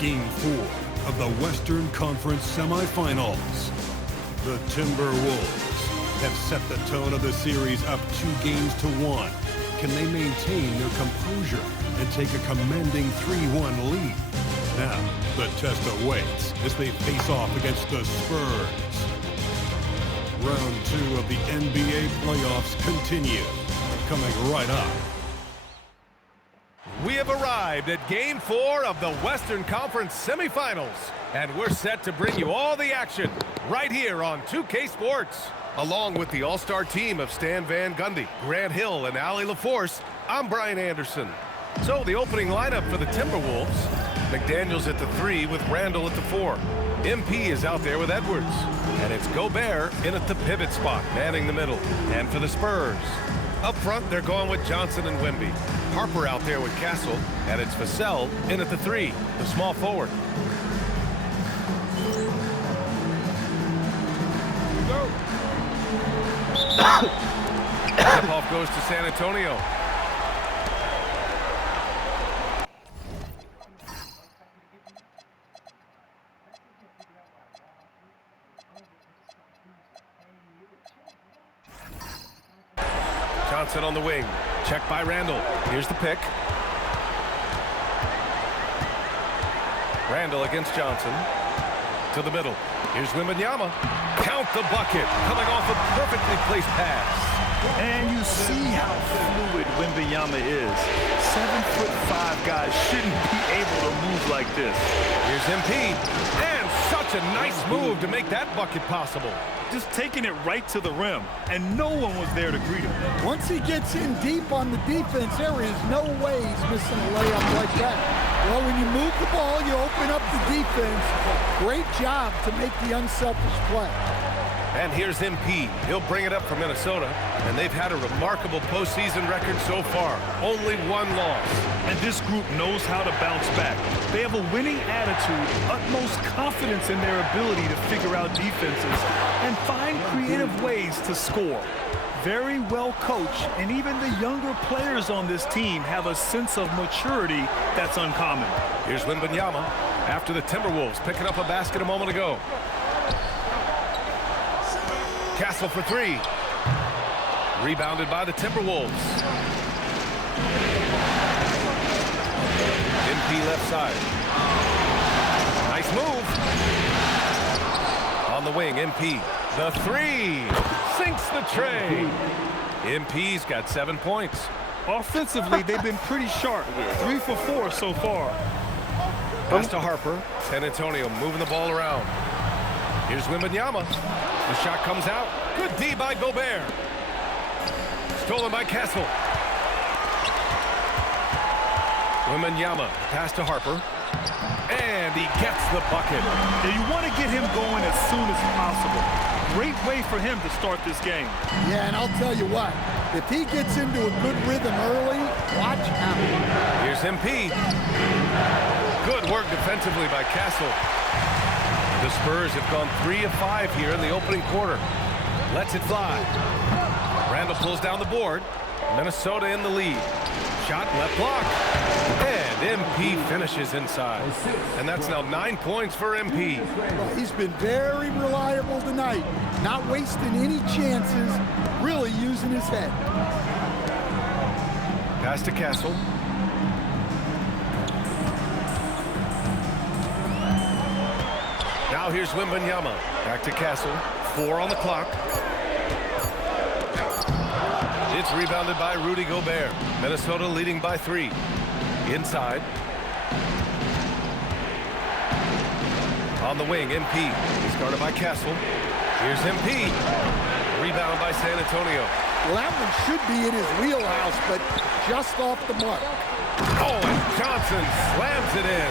Game 4 of the Western Conference semifinals. The Timberwolves have set the tone of the series up 2-1. Can they maintain their composure and take a commanding 3-1 lead? Now, the test awaits as they face off against the Spurs. Round 2 of the NBA playoffs continue, coming right up. We have arrived at Game 4 of the Western Conference semifinals, and we're set to bring you all the action right here on 2K Sports. Along with the all-star team of Stan Van Gundy, Grant Hill, and Allie LaForce, I'm Brian Anderson. So the opening lineup for the Timberwolves: McDaniels at the 3 with Randall at the 4. MP is out there with Edwards, and it's Gobert in at the pivot spot, manning the middle. And for the Spurs, up front, they're going with Johnson and Wemby. Harper out there with Castle, and it's Vassell in at the 3, the small forward. Go. Tip-off goes to San Antonio. Johnson on the wing. Checked by Randall. Here's the pick. Randall against Johnson. To the middle. Here's Wembanyama. Count the bucket. Coming off a perfectly placed pass. And you see how fluid Wembanyama is. 7'5" guys shouldn't be able to move like this. Here's MP. And such a nice move to make that bucket possible. Just taking it right to the rim, and no one was there to greet him. Once he gets in deep on the defense, there is no way he's missing a layup like that. Well, when you move the ball, you open up the defense. Great job to make the unselfish play. And here's MP. He'll bring it up for Minnesota, and they've had a remarkable postseason record so far. Only one loss. And this group knows how to bounce back. They have a winning attitude, utmost confidence in their ability to figure out defenses and find creative ways to score. Very well coached, and even the younger players on this team have a sense of maturity that's uncommon. Here's Wembanyama after the Timberwolves picking up a basket a moment ago. Castle for 3. Rebounded by the Timberwolves. MP left side. Nice move. On the wing, MP. The 3. Sinks the tray. MP's got 7 points. Offensively, they've been pretty sharp. 3 for 4 so far. Pass to Harper. San Antonio moving the ball around. Here's Wembanyama. The shot comes out. Good D by Gobert. Stolen by Castle. Wembanyama. Pass to Harper. And he gets the bucket. Now you want to get him going as soon as possible. Great way for him to start this game. Yeah, and I'll tell you what. If he gets into a good rhythm early, watch out. Here's MP. Good work defensively by Castle. The Spurs have gone 3 of 5 here in the opening quarter. Lets it fly. Randall pulls down the board. Minnesota in the lead. Shot left block. And MP finishes inside. And that's now 9 points for MP. Well, he's been very reliable tonight. Not wasting any chances. Really using his head. Pass to Castle. Now here's Wembanyama. Back to Castle. 4 on the clock. It's rebounded by Rudy Gobert. Minnesota leading by 3. Inside. On the wing, MP. He's guarded by Castle. Here's MP. Rebound by San Antonio. Well, that one should be in his wheelhouse, but just off the mark. Oh, and Johnson slams it in.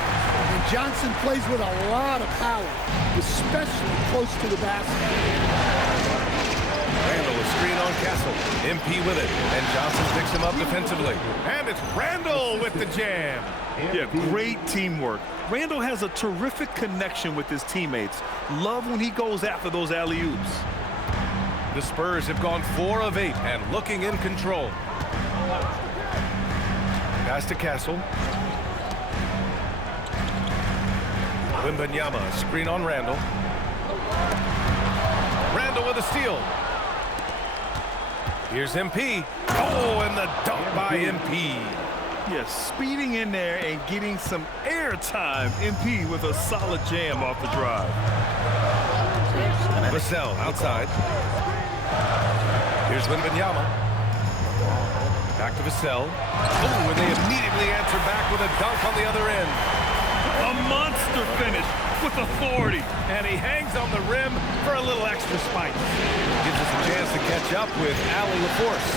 And Johnson plays with a lot of power, especially close to the basket. Randall a screen on Castle. MP with it, and Johnson picks him up defensively. And it's Randall with the jam. Yeah, great teamwork. Randall has a terrific connection with his teammates. Love when he goes after those alley-oops. The Spurs have gone 4 of 8 and looking in control. Pass to Castle. Wembanyama, screen on Randall. Randall with a steal. Here's MP. Oh, and the dunk by MP. Yes, speeding in there and getting some air time. MP with a solid jam off the drive. Vassell outside. Here's Wembanyama. Back to Vassell. Oh, and they immediately answer back with a dunk on the other end. A monster finish with authority. And he hangs on the rim for a little extra spike. Gives us a chance to catch up with Allie LaForce.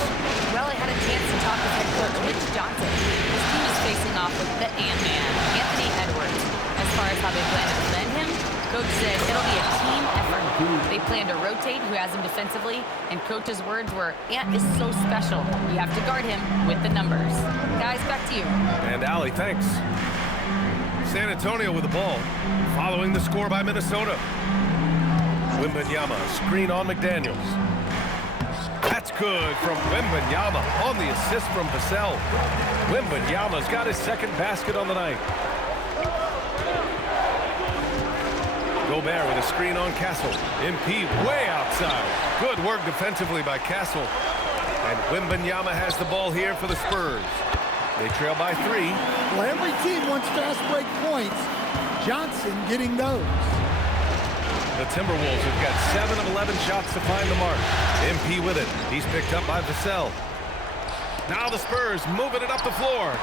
Well, I had a chance to talk with head coach Mitch Johnson. His team is facing off with the Ant-Man, Anthony Edwards. As far as how they plan to defend him, coach said it'll be a team effort. They plan to rotate who has him defensively, and coach's words were, Ant is so special. You have to guard him with the numbers. Guys, back to you. And Allie, thanks. San Antonio with the ball, following the score by Minnesota. Wembanyama, screen on McDaniels. That's good from Wembanyama on the assist from Vassell. Wembanyama's got his second basket on the night. Gobert with a screen on Castle. MP way outside. Good work defensively by Castle. And Wembanyama has the ball here for the Spurs. They trail by 3. Well, every team wants fast break points. Johnson getting those. The Timberwolves have got 7 of 11 shots to find the mark. MP with it. He's picked up by Vassell. Now the Spurs moving it up the floor.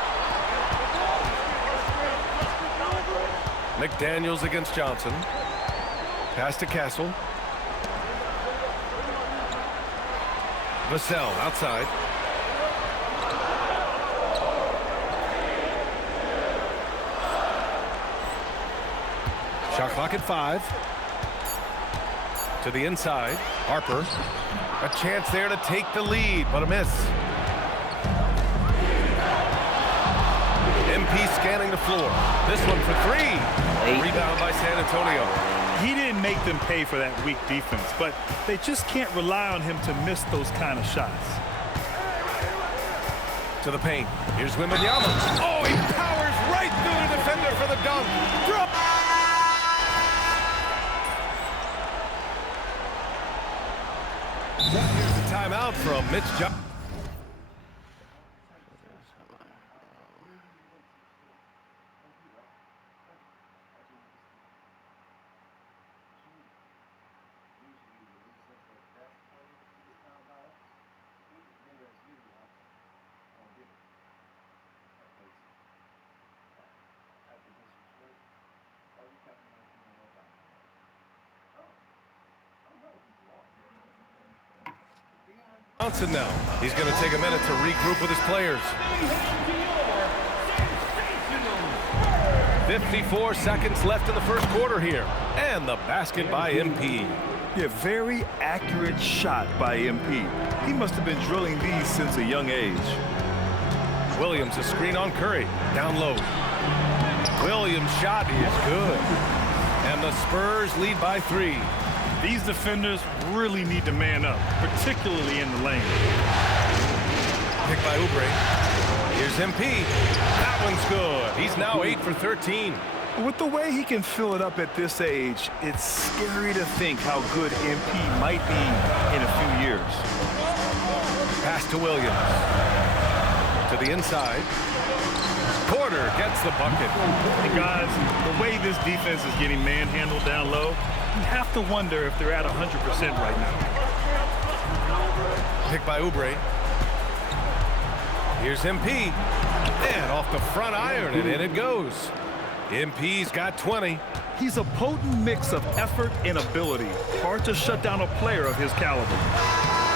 McDaniels against Johnson. Pass to Castle. Vassell outside. Shot clock at 5. To the inside. Harper. A chance there to take the lead, but a miss. MP scanning the floor. This one for 3. Rebound by San Antonio. He didn't make them pay for that weak defense, but they just can't rely on him to miss those kind of shots. To the paint. Here's Wembanyama. Oh, he powers right through the defender for the dunk. Here's the timeout from Mitch Johnson. Johnson now. He's going to take a minute to regroup with his players. 54 seconds left in the first quarter here. And the basket by MP. Yeah, very accurate shot by MP. He must have been drilling these since a young age. Williams, a screen on Curry. Down low. Williams' shot is good. And the Spurs lead by 3. These defenders really need to man up, particularly in the lane. Picked by Oubre. Here's MP. That one's good. He's now 8 for 13. With the way he can fill it up at this age, it's scary to think how good MP might be in a few years. Pass to Williams. To the inside. Porter gets the bucket. And guys, the way this defense is getting manhandled down low, you have to wonder if they're at 100% right now. Picked by Oubre. Here's MP. And off the front iron, and in it goes. MP's got 20. He's a potent mix of effort and ability. Hard to shut down a player of his caliber.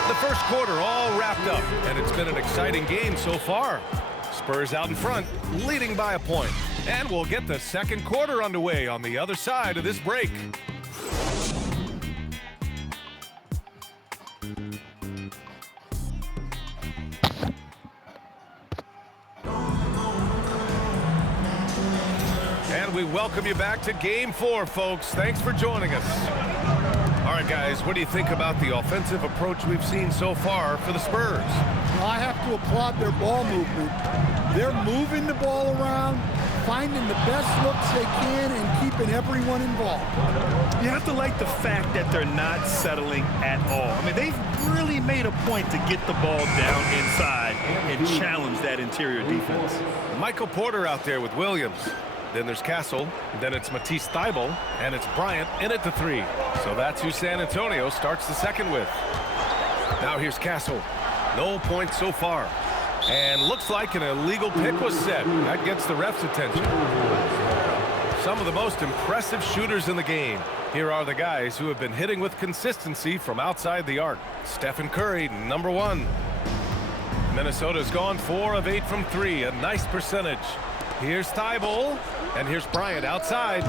The first quarter all wrapped up, and it's been an exciting game so far. Spurs out in front, leading by a point. And we'll get the second quarter underway on the other side of this break. And we welcome you back to Game 4, folks. Thanks for joining us. All right, guys, what do you think about the offensive approach we've seen so far for the Spurs? Well, I have to applaud their ball movement. They're moving the ball around, finding the best looks they can, and keeping everyone involved. You have to like the fact that they're not settling at all. I mean, they've really made a point to get the ball down inside and challenge that interior defense. Michael Porter out there with Williams. Then there's Castle. Then it's Matisse Thybulle. And it's Bryant in at the 3. So that's who San Antonio starts the second with. Now here's Castle. No points so far. And looks like an illegal pick was set. That gets the ref's attention. Some of the most impressive shooters in the game. Here are the guys who have been hitting with consistency from outside the arc. Stephen Curry, number 1. Minnesota's gone 4 of 8 from 3, a nice percentage. Here's Thybulle, and here's Bryant outside.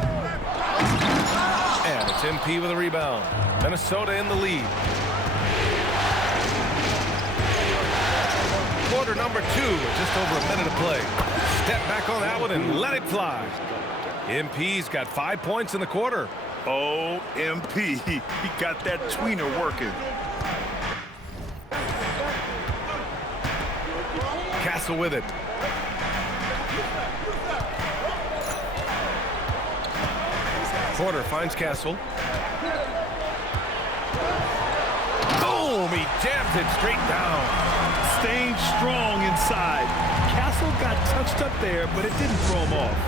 And it's MP with a rebound. Minnesota in the lead. Quarter number 2 with just over a minute to play. Step back on that one and let it fly. MP's got 5 points in the quarter. Oh, MP, he got that tweener working. Castle with it. Porter finds Castle. Boom! He jams it straight down. Staying strong inside. Castle got touched up there, but it didn't throw him off.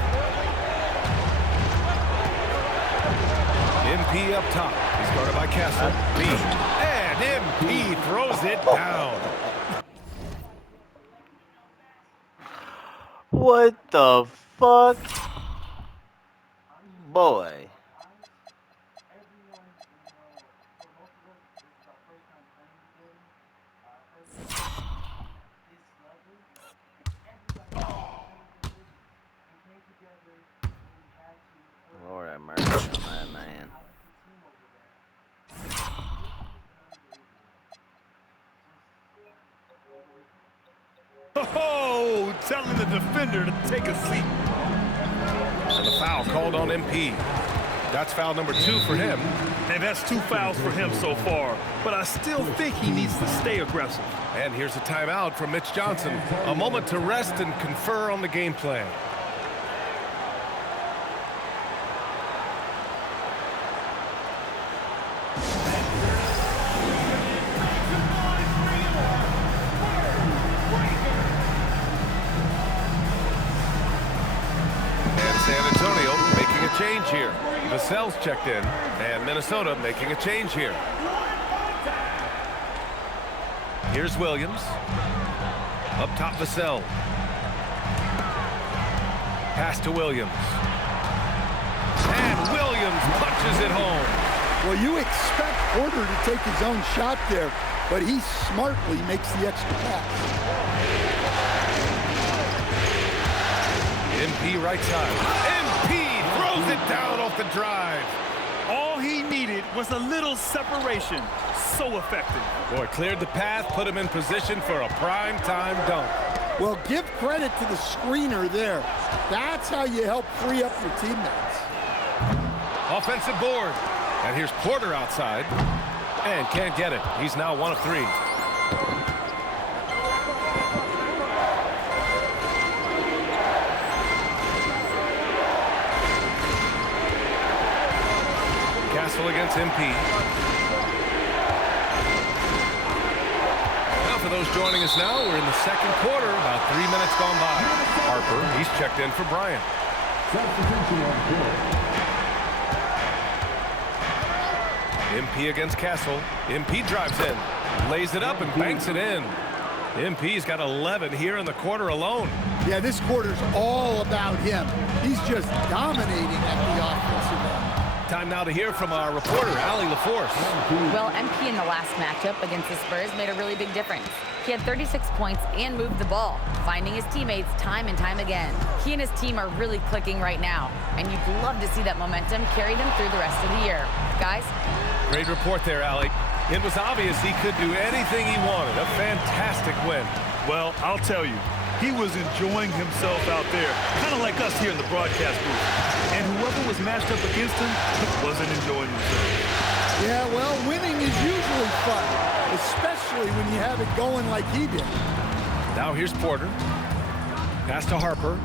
MP up top. He's guarded by Castle. And MP throws it down. What the fuck? Boy. Lord have mercy on that man. Oh, telling the defender to take a seat. And the foul called on MP. That's foul number 2 for him. And that's 2 fouls for him so far. But I still think he needs to stay aggressive. And here's a timeout from Mitch Johnson. A moment to rest and confer on the game plan. San Antonio making a change here. Vassell's checked in, and Minnesota making a change here. Here's Williams. Up top, Vassell. Pass to Williams. And Williams punches it home. Well, you expect Porter to take his own shot there, but he smartly makes the extra pass. MP right side. MP throws it down off the drive. All he needed was a little separation. So effective. Boy, cleared the path, put him in position for a prime-time dunk. Well, give credit to the screener there. That's how you help free up your teammates. Offensive board. And here's Porter outside. And can't get it. He's now 1 of 3. Castle against MP. Now for those joining us now, we're in the second quarter, about 3 minutes gone by. Harper, he's checked in for Bryant. MP against Castle. MP drives in, lays it up and banks it in. MP's got 11 here in the quarter alone. Yeah, this quarter's all about him. He's just dominating at the offensive end. Time now to hear from our reporter, Allie LaForce. Well, MP in the last matchup against the Spurs made a really big difference. He had 36 points and moved the ball, finding his teammates time and time again. He and his team are really clicking right now, and you'd love to see that momentum carry them through the rest of the year. Guys? Great report there, Allie. It was obvious he could do anything he wanted. A fantastic win. Well, I'll tell you, he was enjoying himself out there, kind of like us here in the broadcast booth. And whoever was matched up against him wasn't enjoying themselves. Yeah, well, winning is usually fun, especially when you have it going like he did. Now here's Porter. Pass to Harper.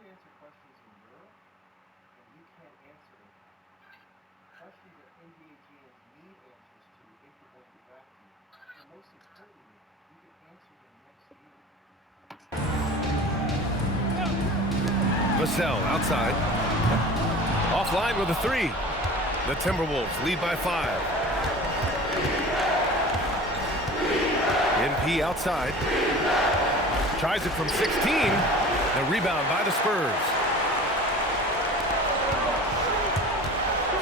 Answer questions in Europe, and you can't answer them. Questions that NBA GMs need answers to if you're going to draft you. And most importantly, you can answer them next year. Vassell outside. Offline with a 3. The Timberwolves lead by 5. NP outside. Tries it from 16. The rebound by the Spurs.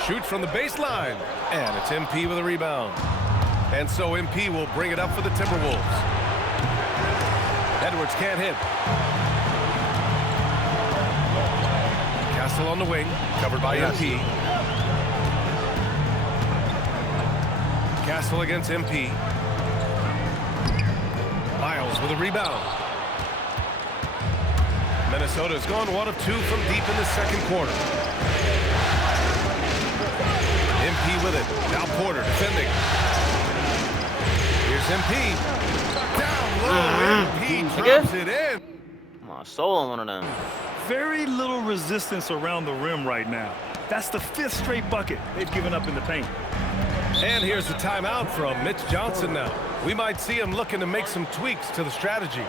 Shoots from the baseline. And it's MP with a rebound. And so MP will bring it up for the Timberwolves. Edwards can't hit. Castle on the wing. Covered by MP. Castle against MP. Miles with a rebound. Minnesota's gone 1 of 2 from deep in the second quarter. MP with it. Now Porter defending. Here's MP. Down low. MP drops it in. Come on, solo one of them. Very little resistance around the rim right now. That's the 5th straight bucket they've given up in the paint. And here's the timeout from Mitch Johnson now. We might see him looking to make some tweaks to the strategy.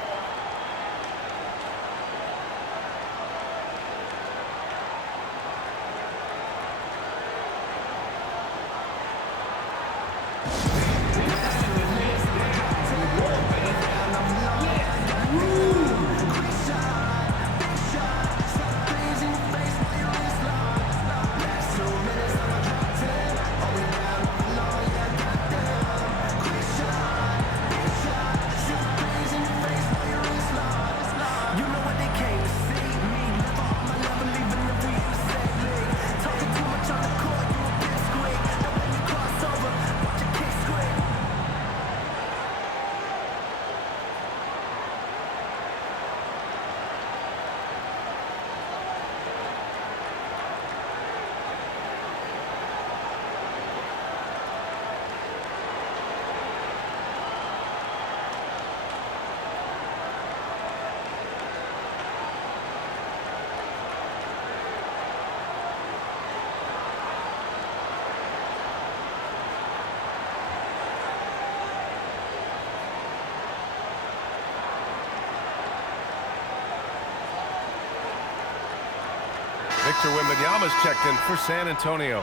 Victor Wembanyama's checked in for San Antonio.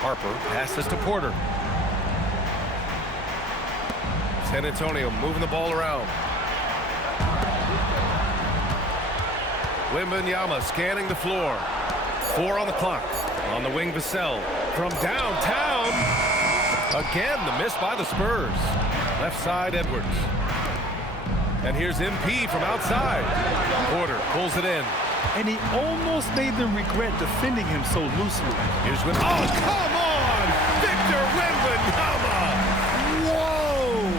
Harper passes to Porter. San Antonio moving the ball around. Wembanyama scanning the floor. 4 on the clock. On the wing, Vassell. From downtown. Again, the miss by the Spurs. Left side, Edwards. And here's MP from outside. Porter pulls it in. And he almost made them regret defending him so loosely. Here's Wembanyama. Oh, come on! Victor Wembanyama! Whoa!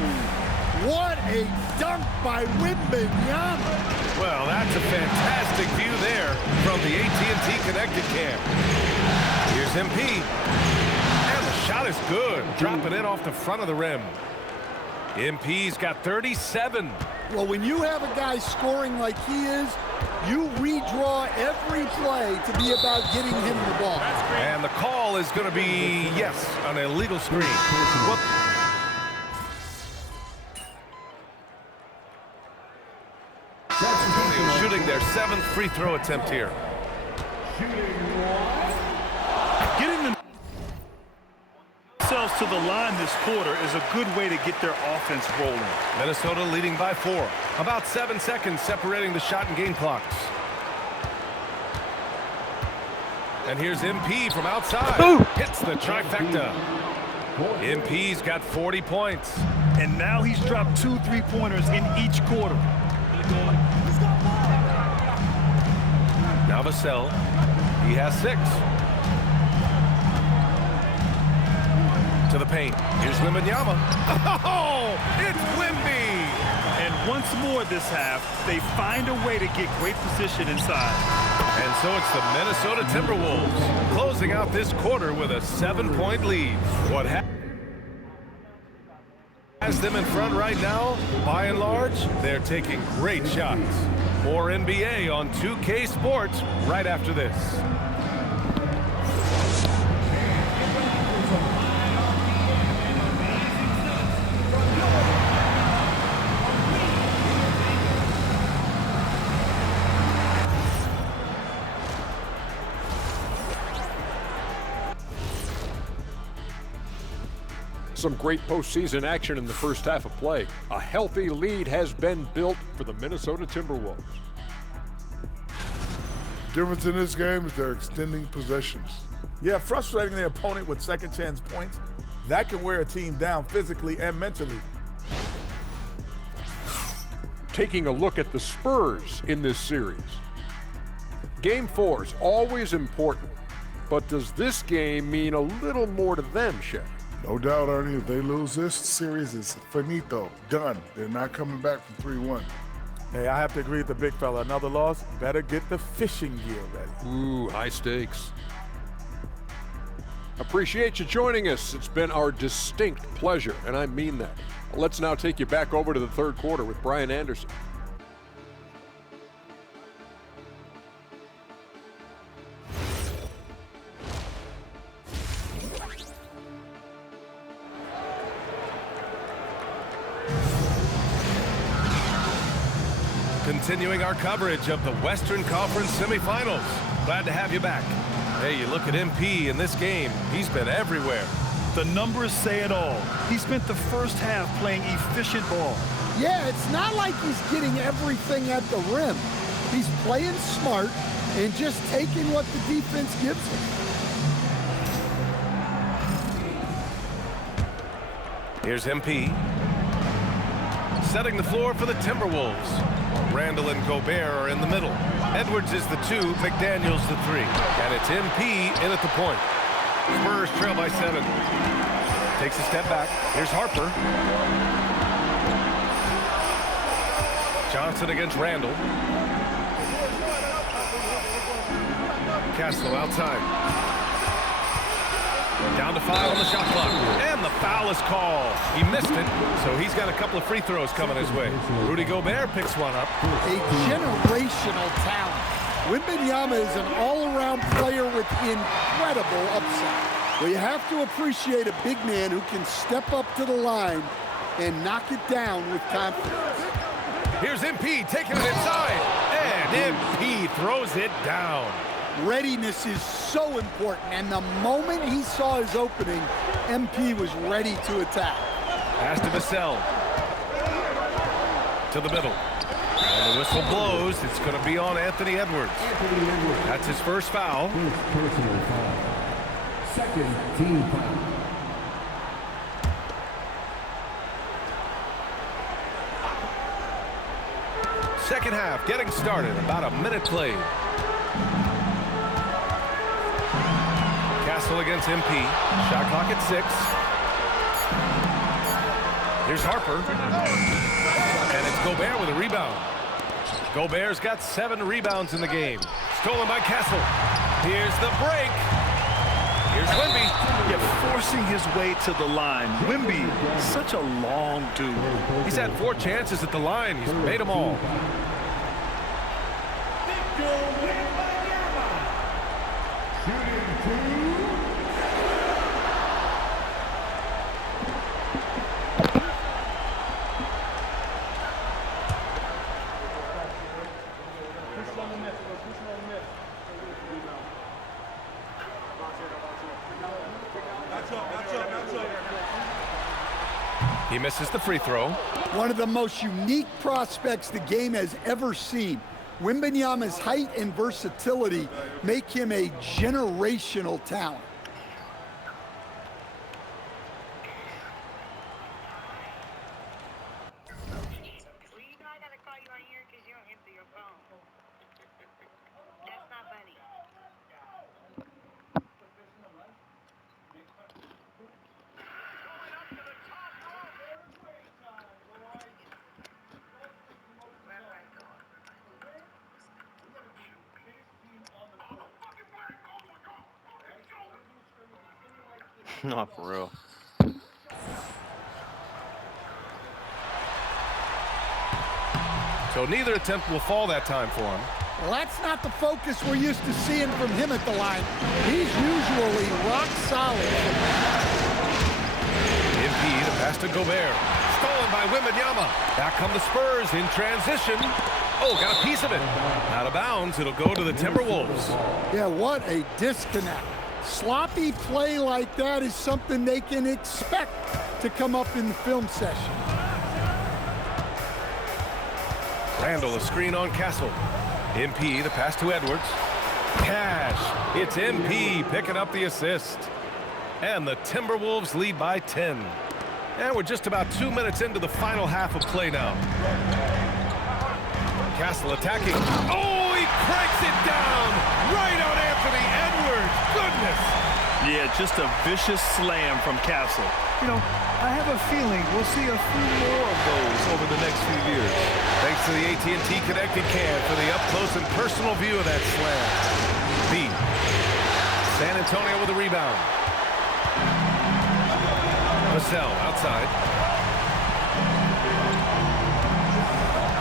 What a dunk by Wembanyama! Well, that's a fantastic view there from the AT&T Connected Cam. Here's MP. And the shot is good. Dropping in off the front of the rim. MP's got 37. Well, when you have a guy scoring like he is, you redraw every play to be about getting him the ball. And the call is going to be, yes, an illegal screen. Well, 7th free throw attempt here. Getting themselves to the line this quarter is a good way to get their offense rolling. Minnesota leading by 4. About 7 seconds separating the shot and game clocks. And here's MP from outside. Ooh. Hits the trifecta. MP's got 40 points. And now he's dropped 2 3-pointers in each quarter. Now Vassell. He has 6. To the paint. Here's Wembanyama. Oh, it's Wemby. And once more this half, they find a way to get great position inside. And so it's the Minnesota Timberwolves closing out this quarter with a 7-point lead. What has them in front right now, by and large, they're taking great shots. More NBA on 2K Sports right after this. Some great postseason action in the first half of play. A healthy lead has been built for the Minnesota Timberwolves. Difference in this game is they're extending possessions. Yeah, frustrating the opponent with second chance points. That can wear a team down physically and mentally. Taking a look at the Spurs in this series. Game 4 is always important, but does this game mean a little more to them, Shaq? No doubt, Ernie, if they lose this series, it's finito, done. They're not coming back from 3-1. Hey, I have to agree with the big fella. Another loss, better get the fishing gear ready. Ooh, high stakes. Appreciate you joining us. It's been our distinct pleasure, and I mean that. Let's now take you back over to the third quarter with Brian Anderson. Continuing our coverage of the Western Conference semifinals. Glad to have you back. Hey, you look at MP in this game, he's been everywhere. The numbers say it all. He spent the first half playing efficient ball. Yeah, it's not like he's getting everything at the rim. He's playing smart and just taking what the defense gives him. Here's MP. Setting the floor for the Timberwolves. Randall and Gobert are in the middle. Edwards is the 2, McDaniels the 3. And it's MP in at the point. Spurs trail by 7. Takes a step back. Here's Harper. Johnson against Randall. Castle outside. Down to 5 on the shot clock. And the foul is called. He missed it, so he's got a couple of free throws coming his way. Rudy Gobert picks one up. A generational talent. Wembanyama is an all-around player with incredible upside. Well, you have to appreciate a big man who can step up to the line and knock it down with confidence. Here's MP taking it inside. And MP throws it down. Readiness is so important, and the moment he saw his opening, MP was ready to attack. Pass to Vassell. To the middle. And the whistle blows. It's going to be on Anthony Edwards. That's his first foul. Personal foul. Second team foul. Second half getting started. About a minute played. Castle against MP. Shot clock at 6. Here's Harper. And it's Gobert with a rebound. Gobert's got 7 rebounds in the game. Stolen by Castle. Here's the break. Here's Wemby. Yeah, forcing his way to the line. Wemby, such a long dude. He's had 4 chances at the line. He's made them all. He misses the free throw. One of the most unique prospects the game has ever seen. Wembanyama's height and versatility make him a generational talent. Not for real. So neither attempt will fall that time for him. Well, that's not the focus we're used to seeing from him at the line. He's usually rock solid. MP, the pass to Gobert. Stolen by Wembanyama. Back come the Spurs in transition. Oh, got a piece of it. Out of bounds, it'll go to the Timberwolves. Yeah, what a disconnect. Sloppy play like that is something they can expect to come up in the film session. Randall, a screen on Castle. MP, the pass to Edwards. Cash. It's MP picking up the assist. And the Timberwolves lead by 10. And we're just about 2 minutes into the final half of play now. Castle attacking. Oh, he cranks it down right on Anthony Edwards. Goodness. Yeah, just a vicious slam from Castle. You know, I have a feeling we'll see a few more of those over the next few years. Thanks to the AT&T Connected Cam for the up-close and personal view of that slam. B. San Antonio with a rebound. Vassell outside.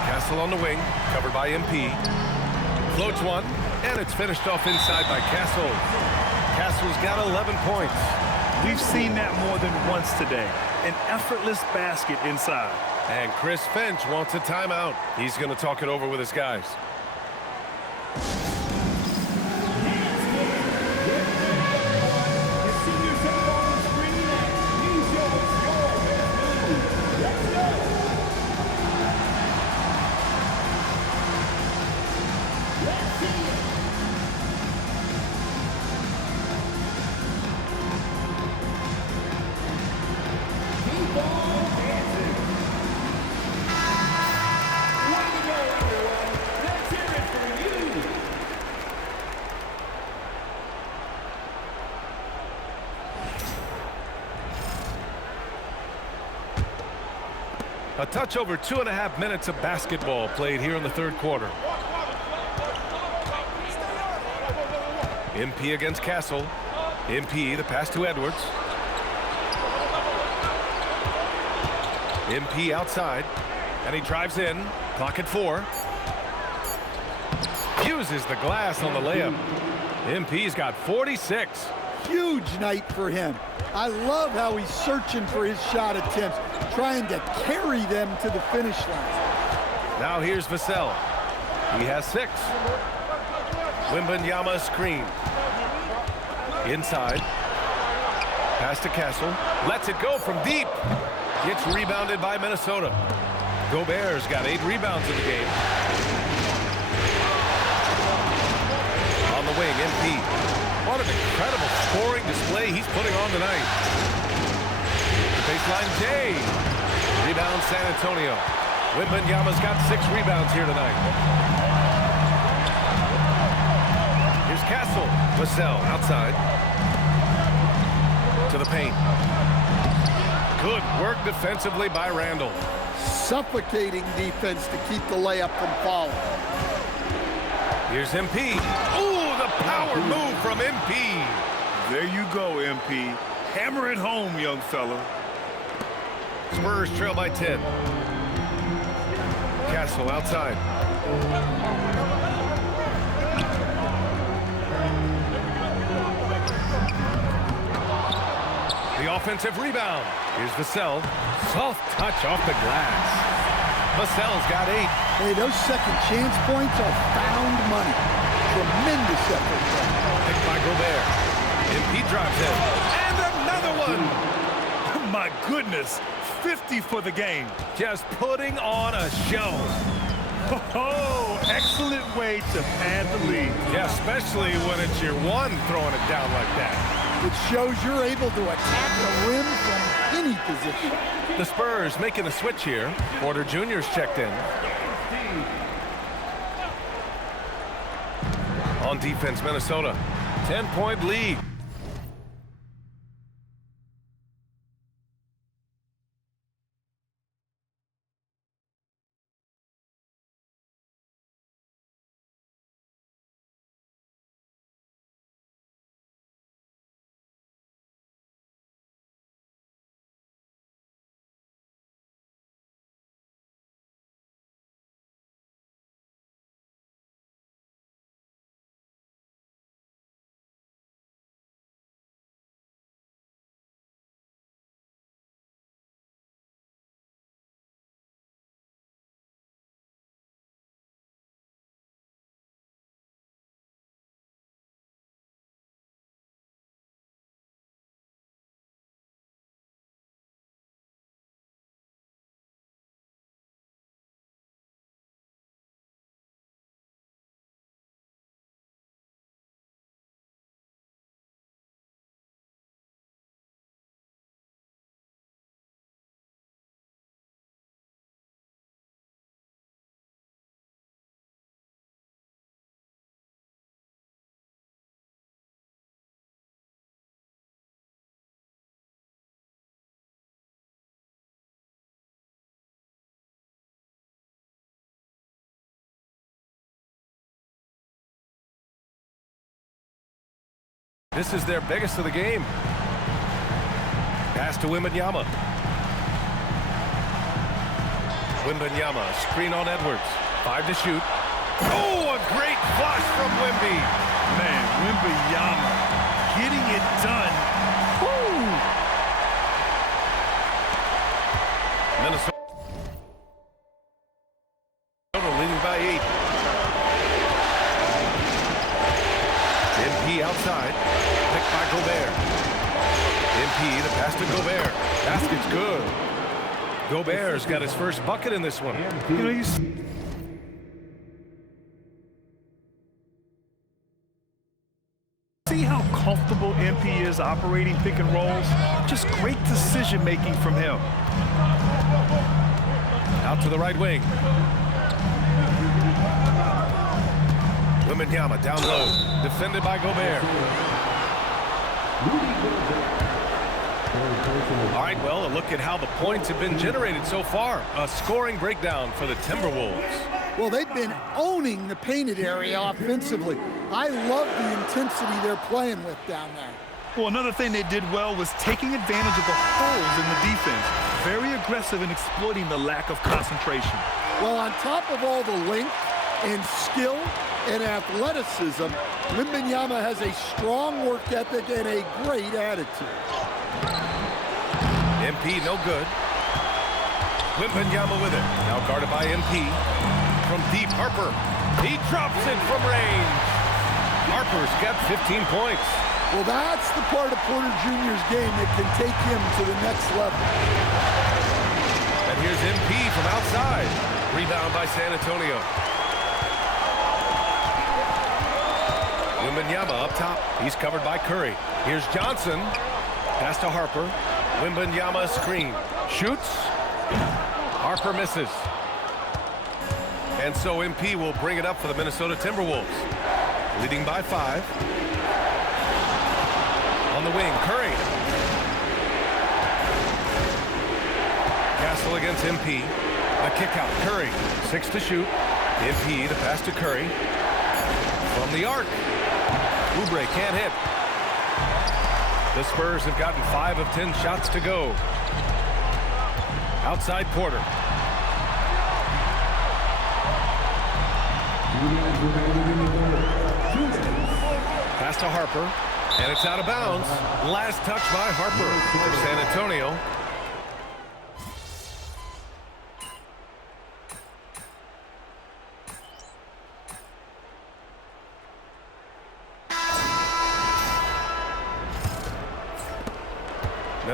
Castle on the wing, covered by MP. Floats one, and it's finished off inside by Castle. Castle's got 11 points. We've seen that more than once today. An effortless basket inside. And Chris Finch wants a timeout. He's going to talk it over with his guys. A touch over 2.5 minutes of basketball played here in the third quarter. MP against Castle. MP, the pass to Edwards. MP outside, and he drives in. Clock at 4. Uses the glass on the layup. MP's got 46. Huge night for him. I love how he's searching for his shot attempts, trying to carry them to the finish line. Now here's Vassell. He has 6. Wembanyama screen. Inside. Pass to Castle. Lets it go from deep. Gets rebounded by Minnesota. Gobert's got 8 rebounds in the game. On the wing, MP. What an incredible scoring display he's putting on tonight. Baseline J. Rebound San Antonio. Wembanyama's got 6 rebounds here tonight. Here's Castle. Vassell outside. To the paint. Good work defensively by Randall. Suffocating defense to keep the layup from falling. Here's MP. Ooh, the power move from MP. There you go, MP. Hammer it home, young fella. Spurs trail by 10. Castle outside. The offensive rebound. Here's Vassell. Soft touch off the glass. Vassell's got 8. Hey, those second chance points are found money. Tremendous effort. Picked by Gobert. MP drives in. And another one. My goodness, 50 for the game. Just putting on a show. Oh, excellent way to pad the lead. Yeah, especially when it's your one throwing it down like that. It shows you're able to attack the rim from any position. The Spurs making a switch here. Porter Jr.'s checked in. On defense, Minnesota. 10-point lead. This is their biggest of the game. Pass to Wembanyama. Wembanyama, screen on Edwards. 5 to shoot. Oh, a great flush from Wemby. Man, Wembanyama getting it done. Woo! Minnesota leading by 8. MP outside. Picked by Gobert. MP, the pass to Gobert. Basket's good. Gobert's got his first bucket in this one. You know, you see how comfortable MP is operating pick and rolls? Just great decision making from him. Out to the right wing. Wembanyama down low. Defended by Gobert. All right, well, a look at how the points have been generated so far. A scoring breakdown for the Timberwolves. Well, they've been owning the painted area offensively. I love the intensity they're playing with down there. Well, another thing they did well was taking advantage of the holes in the defense. Very aggressive in exploiting the lack of concentration. Well, on top of all the length and skill and athleticism, Wembanyama has a strong work ethic and a great attitude. MP no good. Wembanyama with it. Now guarded by MP. From deep, Harper. He drops it from range. Harper's got 15 points. Well, that's the part of Porter Jr.'s game that can take him to the next level. And here's MP from outside. Rebound by San Antonio. Wembanyama up top. He's covered by Curry. Here's Johnson. Pass to Harper. Wembanyama screen. Shoots. Harper misses. And so MP will bring it up for the Minnesota Timberwolves. Leading by 5. On the wing, Curry. Castle against MP. The kick out, Curry. 6 to shoot. MP, the pass to Curry. From the arc. Oubre can't hit. The Spurs have gotten 5 of 10 shots to go. Outside Porter. Pass to Harper, and it's out of bounds. Last touch by Harper for San Antonio.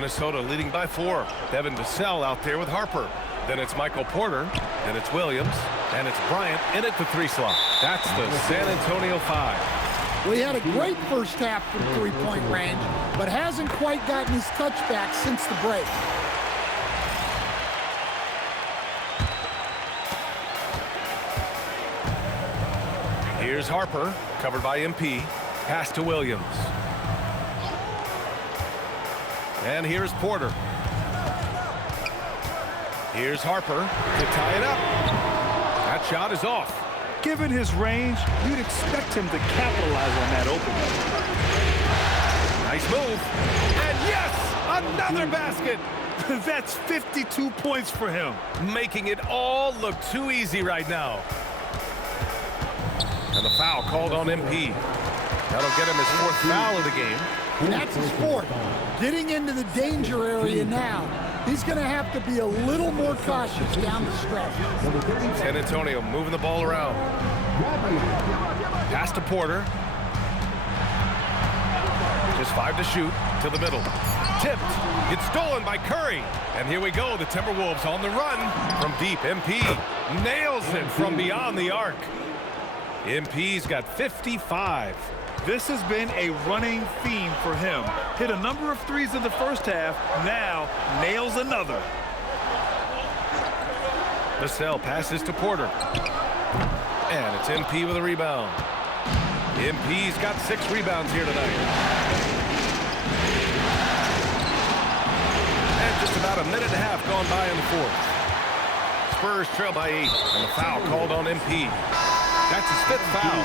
Minnesota leading by 4. Devin Vassell out there with Harper. Then it's Michael Porter. Then it's Williams. And it's Bryant in at the 3 slot. That's the San Antonio 5. Well, he had a great first half from three-point range, but hasn't quite gotten his touchback since the break. Here's Harper, covered by MP. Pass to Williams. And here's Porter. Here's Harper to tie it up. That shot is off. Given his range, you'd expect him to capitalize on that opening. Nice move. And yes, another basket. That's 52 points for him. Making it all look too easy right now. And the foul called on MP. That'll get him his 4th foul of the game. And that's his 4th. Getting into the danger area now. He's going to have to be a little more cautious down the stretch. San Antonio moving the ball around. Pass to Porter. Just 5 to shoot to the middle. Tipped. It's stolen by Curry. And here we go. The Timberwolves on the run from deep. MP nails it from beyond the arc. MP's got 55. This has been a running theme for him. Hit a number of threes in the first half, now nails another. Vassell passes to Porter. And it's MP with a rebound. MP's got 6 rebounds here tonight. And just about a minute and a half gone by in the 4th. Spurs trail by 8, and the foul called on MP. That's his 5th foul.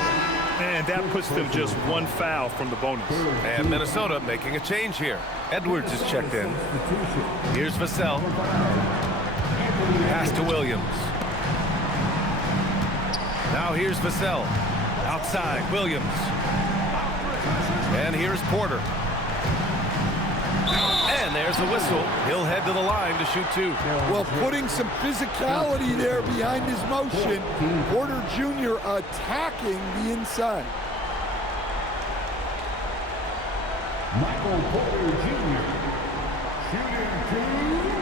And that puts them just 1 foul from the bonus. And Minnesota making a change here. Edwards is checked in. Here's Vassell. Pass to Williams. Now here's Vassell. Outside, Williams. And here's Porter. And there's the whistle. He'll head to the line to shoot 2. Well, putting some physicality there behind his motion. Porter Jr. attacking the inside. Michael Porter Jr. shooting 2.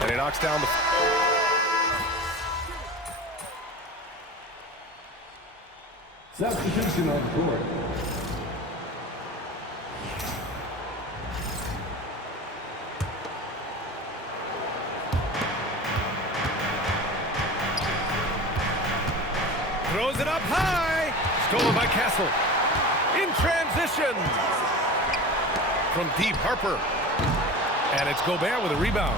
And he knocks down the... Substitution on the court. Throws it up high. Stolen by Castle. In transition. From deep, Harper. And it's Gobert with a rebound.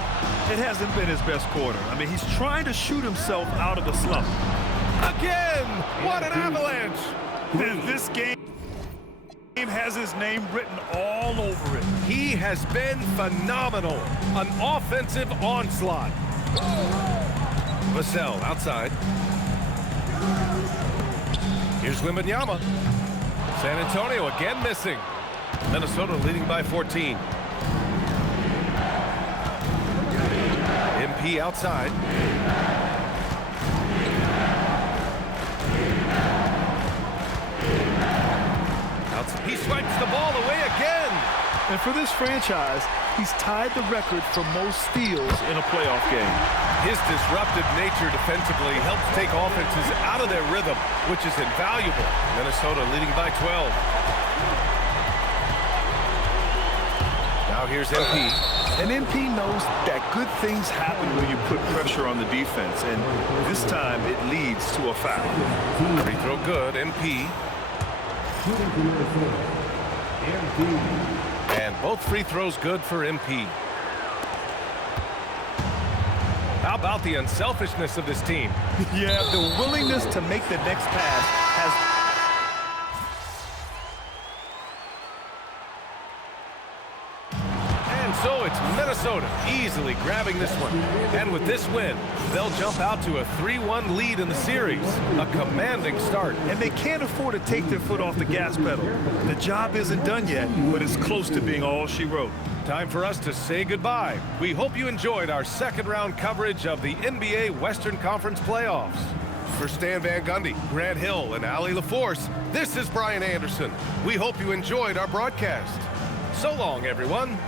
It hasn't been his best quarter. I mean, he's trying to shoot himself out of the slump. Again! What an avalanche! This game has his name written all over it. He has been phenomenal. An offensive onslaught. Vassell outside. Here's Wembanyama. San Antonio again missing. Minnesota leading by 14. MP outside. He swipes the ball away again. And for this franchise, he's tied the record for most steals in a playoff game. His disruptive nature defensively helps take offenses out of their rhythm, which is invaluable. Minnesota leading by 12. Now here's MP. And MP knows that good things happen when you put pressure on the defense, and this time it leads to a foul. Free throw good, MP. And both free throws good for MP. How about the unselfishness of this team? Yeah, the willingness to make the next pass has... And so it's Minnesota easily grabbing this one. And with this win, they'll jump out to a 3-1 lead in the series. A commanding start. And they can't afford to take their foot off the gas pedal. The job isn't done yet, but it's close to being all she wrote. Time for us to say goodbye. We hope you enjoyed our second round coverage of the NBA Western Conference playoffs. For Stan Van Gundy, Grant Hill, and Allie LaForce, this is Brian Anderson. We hope you enjoyed our broadcast. So long, everyone.